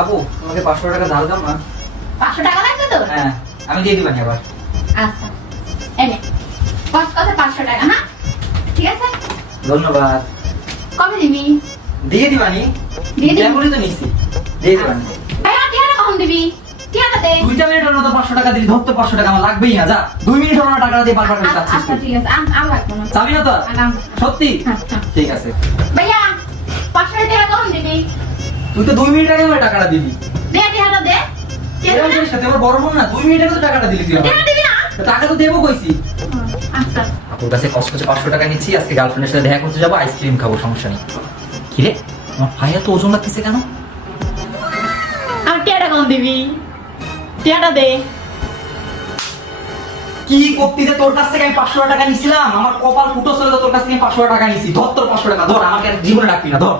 আপু তোমাকে 500 টাকা ধার দাও না। 500 টাকা লাগবে তো? হ্যাঁ আমি দিয়ে দিবানি আবার। আচ্ছা এনে কত কত 500 টাকা, হ্যাঁ ঠিক আছে। ধন্যবাদ। কবে দিবি? দিয়ে দিবানি। দিয়ে দিবি? বলি তো নিছি। দিয়ে দিবানি। ভাইয়া টিয়াটা কখন দিবি? টিয়াটা দে। 2 মিনিট হলো তো 500 টাকা দিলি, ধর তো 500 টাকা আমার লাগবেই না, যা 2 মিনিট হলো না টাকা দিয়ে বারবার করে যাচ্ছিস। আচ্ছা ঠিক আছে, আমি রাখবো না। যাবি না তো? সত্যি? হ্যাঁ, হ্যাঁ। ঠিক আছে। ভাইয়া 500 টাকা কখন দিবি? তুই তো 2 মিনিট আগে আমার টাকাটা দিবি। দে টিয়াটা দে। এরকম করিস না, তুই আমার বড় বোন না, 2 মিনিট আগে তো টাকাটা দিলি তুই আমার। টিয়াটা দিবি না? টাকা তো দেবো কইছি। আচ্ছা আপুর কাছে কষ্ট করে 500 টাকা নিচ্ছি, আজকে গার্লফ্রেন্ডের সাথে দেখা করতে যাবো, আইসক্রিম খাবো, সমস্যা নেই। কি রে আমার ভাইয়া তো ওজন লাগতেছে কেন? আর টিয়াটা কখন দিবি? টিয়াটা দে। কি করতি যে তোর কাছ থেকে আমি 500 টাকা নিছিলাম, আমার কপাল ফুটো ছিল, তোর কাছ থেকে 500 টাকা নিছি। ধর তোর 500 টাকা, ধর, আমাকে আর জীবনে রাখবি না, ধর।